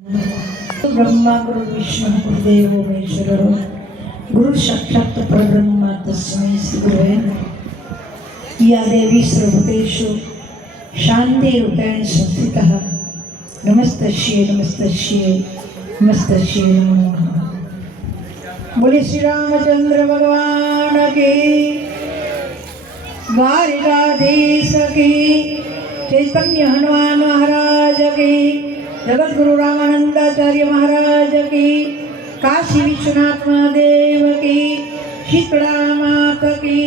ब्रह्मा गुरु विष्णु गुरुदेव महेश्वर गुरु साक्षात् परब्रह्म तस्मै श्री गुरवे नमः। या देवी सर्वभूतेषु शान्तिरूपेण संस्थितः नमस्तस्यै नमस्तस्यै नमस्तस्यै नमो नमः। बोले श्री रामचंद्र भगवान की, द्वारिकाधीश की, चैतन्य हनुमान महाराज की, जगत गुरु रामानंदाचार्य महाराज की, काशी विश्वनाथ महादेव की, शीतला माता की।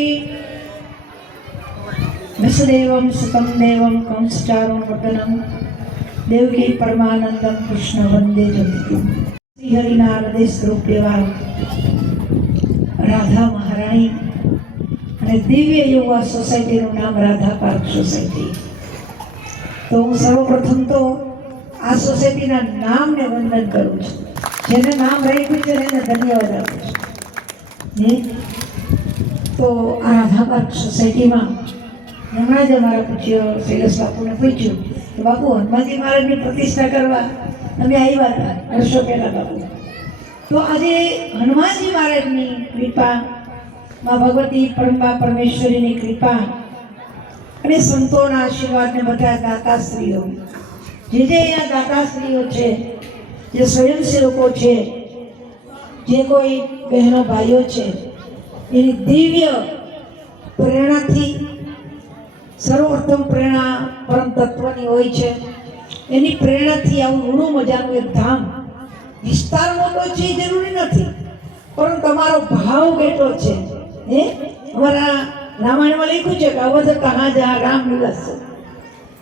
वसुदेवं सुतं देवं कंसचारुमर्दनं देवकी परमानंदं कृष्ण वंदे जगद्गुरुं। श्री हरिना हृदय स्वरूप एवा राधा महाराणी અને દિવ્ય યુવા સોસાયટીનું નામ રાધા પાર્ક સોસાયટી। તો હું સર્વપ્રથમ તો આ સોસાયટીના નામને વંદન કરું છું, જેને નામ રાખ્યું છે એને ધન્યવાદ આપું છું। તો આ રાધા પાર્ક સોસાયટીમાં હમણાં જ અમારા પૂજ્ય શૈલેષ બાપુને પૂછ્યું કે બાપુ હનુમાનજી મહારાજની પ્રતિષ્ઠા કરવા અમે આવ્યા હતા વર્ષો પહેલાં બાપુ। તો આજે હનુમાનજી મહારાજની કૃપા, માં ભગવતી પરમા પરમેશ્વરીની કૃપા અને સંતોના આશીર્વાદને બધા દાતાશ્રીઓ, જે અહીંયા દાતાશ્રીઓ છે, જે સ્વયંસેવકો છે, જે કોઈ બહેનો ભાઈઓ છે, એની દિવ્ય પ્રેરણાથી, સર્વોત્તમ પ્રેરણા પરમ તત્વની હોય છે, એની પ્રેરણાથી આવું ઊંડું મજાનું એક ધામ, વિસ્તાર મોટો છે એ જરૂરી નથી, પરંતુ તમારો ભાવ કેટલો છે। हमारा रामायण में लिखू है कि अवध कहाँ जहाँ राम निवास है,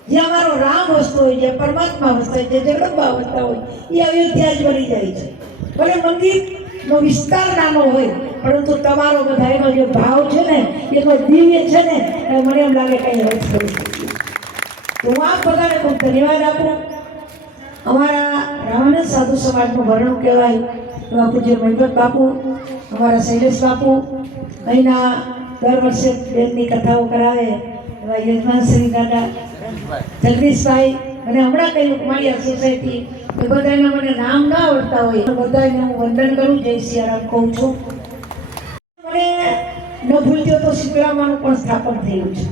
जे हमारो राम वस्तु है, जे परमात्मा वस्तु है, जे जगदंबा वस्तु है, ये अयोध्या ज बनी जाए छे। भले मंदिर नो विस्तार नानो होय, परंतु तमारो बधाईनो जे भाव छे ने ए तो दिव्य छे ने, मने एम लागे कई वर्ष करी शकीए। तो હું આપ બધાને ખૂબ ધન્યવાદ આપું। અમારા રામાનંદ સાધુ સમાજનું વર્ણન કહેવાય એવા પૂજ્ય મહિપત બાપુ, અમારા શૈલેષ બાપુ અહીંના દર વર્ષે બેનની કથાઓ કરાવે એવા યજમાન શ્રી દાદા જગદીશભાઈ, અને હમણાં કઈ મારી સોસાયટી એ બધાને મને નામ ના આવડતા હોય તો બધાને હું વંદન કરું, જય સિયારામ કહું છું। મને ન ભૂલતો તો શીતળામાનું પણ સ્થાપન થયું છે।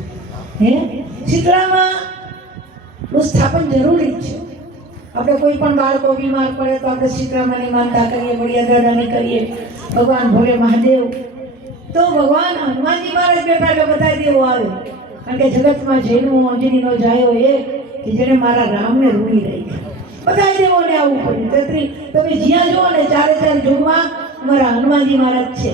શીતળામાનું સ્થાપન જરૂરી છે। આપણે કોઈ પણ બાળકો બીમાર પડે તો આપણે શીતળામાની માનતા કરીએ, મર્યાદાની કરીએ, ભગવાન ભોલે મહાદેવ। तो भगवान हनुमान जी महाराज बेटा के बताई देवो आवे, कारण के जगत में जेनु अंजनी नो जायो एक कि जेने मारा राम ने रूड़ी रही बताई देवो ने आवू पड्युं। तेत्री तमे ज्यां जो ने चारे चार जुगमां मारा हनुमान जी महाराज छे,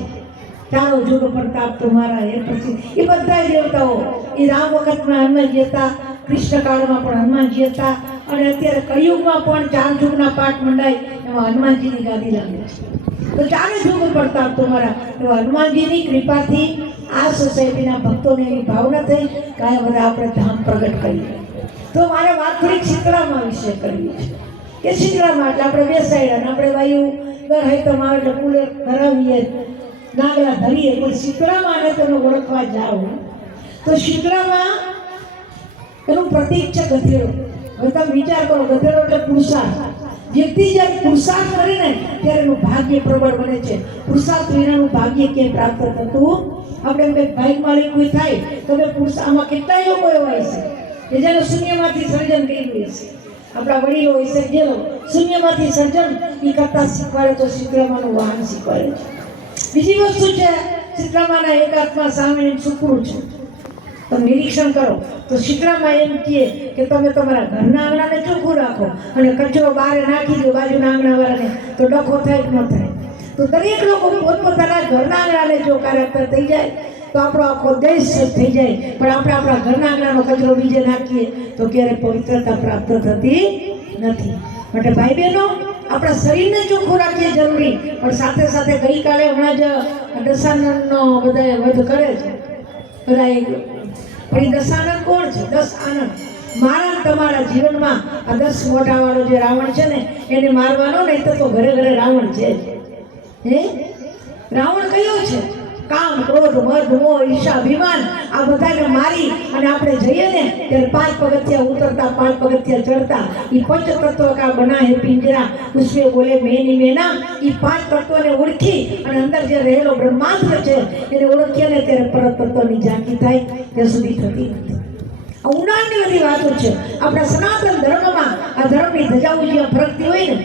चारो जुग प्रताप तुम्हारा हे पछी ए बधाय देवताओ ए राम वखत में हनुमान जी हता, कृष्ण काल में पण हनुमान जी हता, अने अत्यारे कलियुग में पण चार जुगना पाठ मंडाय एमां हनुमान जी नी गादी लागे छे। तो चारे जुग प्रताप तुम्हारा तो हनुमान जी की कृपा थी आ सोसायटी भक्तों ने भावना थी क्या बधा अपने धाम प्रगट करिए। तो मारे बात थोड़ी शीतळामा विषय करवी छे के शीतळामा એટલે આપણે બેસાડ્યા ને આપણે વાયુ દર હે તો મારે એટલે કુલે ધરાવીએ, નાગલા ધરીએ, પણ शीतळामाને તમે ઓળખવા જાઓ તો शीतळामा એનું પ્રતીક છે ગધેડો। હવે તમે વિચાર કરો, ગધેડો એટલે પુરુષાર્થ। व्यक्ति जब पुरुषार्थ करे ने त्यारे नु भाग्य प्रबल बने छे। पुरुषार्थ विनानु भाग्य के प्राप्त थतुं आपणे के भाग्य मालिक कोई थाय तो के पुरुष आमा કેટલા લોકો એવા છે કે જેને શૂન્યમાંથી સર્જન કર્યું છે। આપણા વડીલો હોય છે જે શૂન્યમાંથી સર્જન ઈ કરતા શીખવાડે તો શીતળામાનું વાહન શીખવાડે છે। બીજી વસ્તુ છે શીતળામાના એક હાથમાં સામે સુકડું છે। तो निरीक्षण करो तो शीतळामा एम कहे कि तमे तमारा घरना आंगणाने चोख्खुं राखो अने कचरो बारे नाखी दो बाजुना आंगणावाळाने तो डखो थाय के न थाय। तो दरेक लोको पोतपोताना घरना आंगणाने जो कार्यरत थई जाय तो आपणो आखो देश थई जाय, पण आपणे आपणा घरना आंगणानो कचरो बीजे नाखीए तो क्यारे पवित्रता प्राप्त थती नथी। माटे भाई बहनो आपणा शरीरने चोख्खुं राखीए जरूरी, पण साथे साथे गई काले हमणां ज दशानननो बधाए वध करे छे बधाए। પણ 10 આનંદ કોણ છે? 10 આનંદ મારા તમારા જીવનમાં આ 10 મોટા વાળો જે રાવણ છે ને એને મારવાનો નહીં તો ઘરે ઘરે રાવણ છે। હે રાવણ કયો છે? કામ, ક્રોધ, મદ, મોહ, ઈર્ષા, અભિમાન આ બધાને મારી અને આપણે જઈએ ને ત્યારે 5 પગથિયા ઉતરતા 5 પગથિયા ચડતા એ પંચ તત્વ કા બના હે પિંજરા ઉસમે બોલે મેની મેના એ 5 તત્વને ઓળખી અને અંદર જે રહેલો બ્રહ્માંડ છે એને ઓળખીએ ને ત્યારે પરત તત્વની ઝાંકી થાય ત્યાં સુધી થતી નથી. ઊંડાણની બધી વાતો છે. આપણા સનાતન ધર્મમાં આ ધર્મની ધજાઓ જ્યાં ફરકતી હોય ને,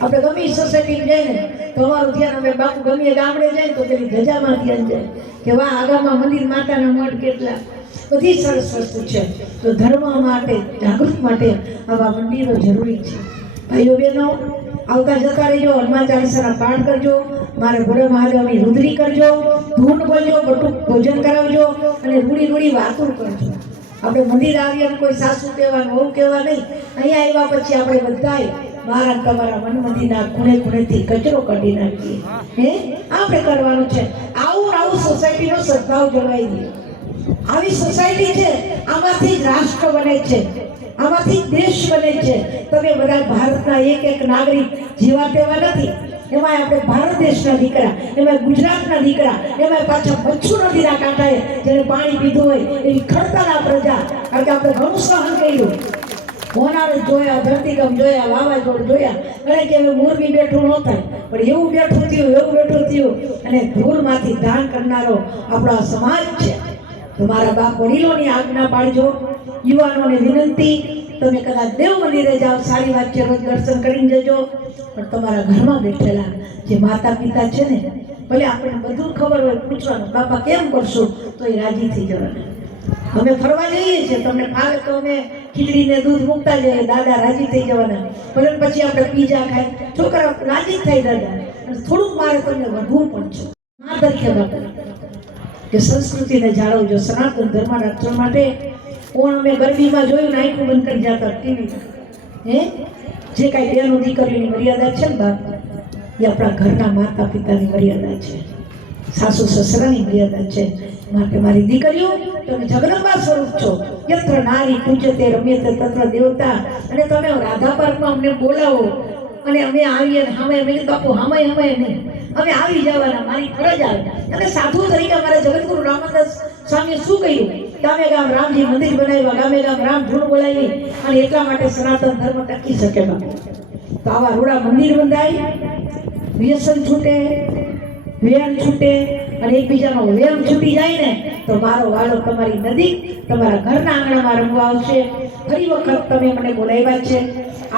આપણે ગમે સોસાયટીમાં જઈએ ને તો અમારું ધ્યાન, અમે બાપુ ગમે ગામડે જાય ને તો પેલી ધજામાં ધ્યાન જાય કે વાહ આગામાં મંદિર, માતાના મઠ કેટલા, બધી સરસ વસ્તુ છે. તો ધર્મ માટે, જાગૃત માટે આવા મંદિરો જરૂરી છે. ભાઈઓ બહેનો, આવતા જતા રહેજો, હનુમાન ચાલીસાના પાઠ કરજો, મારે ભોળા મહાદેવની રુદ્રી કરજો, ધૂન બોલજો, બટુક ભોજન કરાવજો અને રૂડી વાતો કરજો. આપણે મંદિર આવીએ કોઈ સાસુ કહેવાનું, વહુ કહેવા નહીં. અહીંયા આવ્યા પછી આપણે બધાય મારા તમારા મન મંદિરના ખૂણે ખૂણેથી કચરો કાઢી નાખીએ. આપણે કરવાનું છે. આવું સોસાયટીનો સદભાવ જળવાઈ દે. આવી સોસાયટી છે, આમાંથી જ રાષ્ટ્ર બને છે, આમાંથી જ દેશ બને છે. તમે બધા ભારતના એક નાગરિક જેવા તેવા નથી. એમાં આપણે ભારત દેશના દીકરા, એમાં ગુજરાતના દીકરા, એમાં પાછા બચ્ચુ નદીના કાંઠાએ જેને પાણી પીધું હોય એવી ખડતાના પ્રજા. કારણ કે આપણે ઘણું સહન કર્યું. હોનારત જોયા, ધરતીકંપ જોયા, વાવાઝોડ જોયા, અને કે મોરબી બેઠું ન થાય, પણ એવું બેઠું થયું અને ધૂળમાંથી દાન કરનારો આપણો સમાજ છે. તો મારા બાપ વડીલોની આજ્ઞા પાડજો. યુવાનોને વિનંતી, તમે કદાચ દેવ મંદિરે જાઓ, સારી વાત છે, રોજ દર્શન કરીને જજો, પણ તમારા ઘરમાં બેઠેલા જે માતા પિતા છે ને, ભલે આપણને બધું ખબર હોય, પૂછવાનું બાપા કેમ કરશું, તો એ રાજી થઈ જવાના. અમે ફરવા જઈએ છીએ, તમને ફાવે તો અમે ખીચડીને દૂધ મૂકતા જઈએ, દાદા રાજી થઈ જવાના. ભલે પછી આપણે પીઝા ખાય, છોકરા રાજી જ થઈ દાદા. અને થોડુંક મારે તમને વધવું પણ છે મા તરીકે બાપા કે સંસ્કૃતિને જાળવજો, સનાતન ધર્મના રક્ષણ માટે. કોણ અમે ગરબીમાં જોયું ને આંખું બંધ કરી જતા ટીવી. જે કાંઈ બેનો દીકરીઓની મર્યાદા છે ને બાપ, એ આપણા ઘરના માતા પિતાની મર્યાદા છે, સાસુ સસરાની મર્યાદા છે. માટે મારી દીકરીઓ, તમે જગદંબા સ્વરૂપ છો. યત્ર નારી પૂજ્યતે રમ્યતે તત્ર દેવતા. અને તમે રાધા પાર્કમાં અમને બોલાવો અને અમે આવીએ ને અમે બાપુ અમે નહીં, અમે આવી જવાના, મારી ફરજ આવે. અને સાધુ તરીકે મારા જગતગુરુ રામદાસ સ્વામીએ શું કહ્યું? ગામે ગામ રામજી મંદિર બનાવ્યા, ગામે ગામ રામ ધૂન બોલાવી, અને એટલા માટે સનાતન ધર્મ ટકી શકે. તો આવા રૂડા મંદિર બંધાય, વ્યસન છૂટે, વ્યન છૂટે, અને એકબીજાનો વેમ છૂટી જાય ને તો મારો વાળો તમારી નજીક, તમારા ઘરના આંગણામાં રમવા આવશે. ફરી વખત તમે મને બોલાવ્યા છે.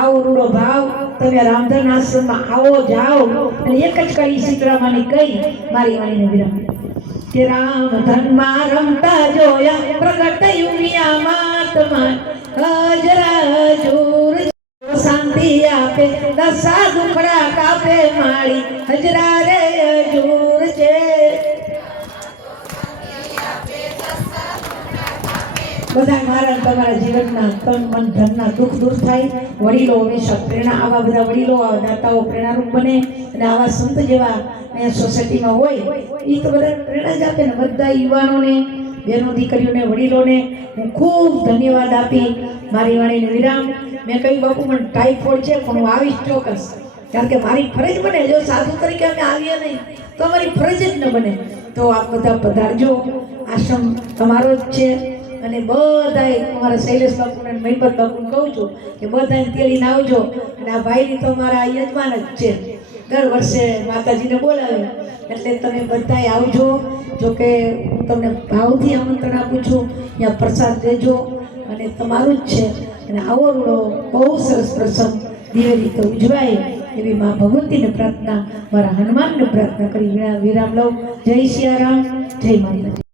આવો રૂડો ભાવ, તમે રામધન આશ્રમમાં આવો, જાઓ, અને એક જ કઈ શીતળામાની કઈ મારી વાણીને વિરામ કે રામધનમાં રમતા જોયા પ્રગટ યુમિયામાં તમાર હજરા જોર શાંતિ આપે, દસા દુખડા કાપે માળી હજરા રે જોર છે. બધા મારા તમારા જીવનના તન મન ધનના દુઃખ દૂર થાય. વડીલો હંમેશા પ્રેરણા, આવા બધા વડીલો, આવા દાતાઓ પ્રેરણારૂપ બને. અને આવા સંત જેવા અહીંયા સોસાયટીમાં હોય એ તો બધા પ્રેરણા જ આપે ને. બધા યુવાનોને, બહેનો, દીકરીઓને, વડીલોને હું ખૂબ ધન્યવાદ આપી મારી વાણીને વિરામ. મેં કહ્યું બાપુ મને ટાઈફોઇડ છે પણ હું આવીશ ચોક્કસ, કારણ કે મારી ફરજ બને. જો સાધુ તરીકે અમે આવીએ નહીં તો અમારી ફરજ જ ન બને. તો આપ બધા પધારજો, આશ્રમ તમારો જ છે. અને બધાય અમારા શૈલેષ બાપુને, મહિપત બાપુને કહું છું કે બધાને તેડીને આવજો. અને આ ભાઈની તો મારા યજમાન જ છે, દર વર્ષે માતાજીને બોલાવે, એટલે તમે બધાય આવજો. જોકે હું તમને ભાવથી આમંત્રણ આપું છું, ત્યાં પ્રસાદ દેજો, અને તમારું જ છે. અને આવો રૂડો બહુ સરસ પ્રસંગ દિવ્ય રીતે ઉજવાય એવી મા ભગવતીને પ્રાર્થના, મારા હનુમાનને પ્રાર્થના કરી વિરામ લઉં. જય સિયારામ, જય માતા.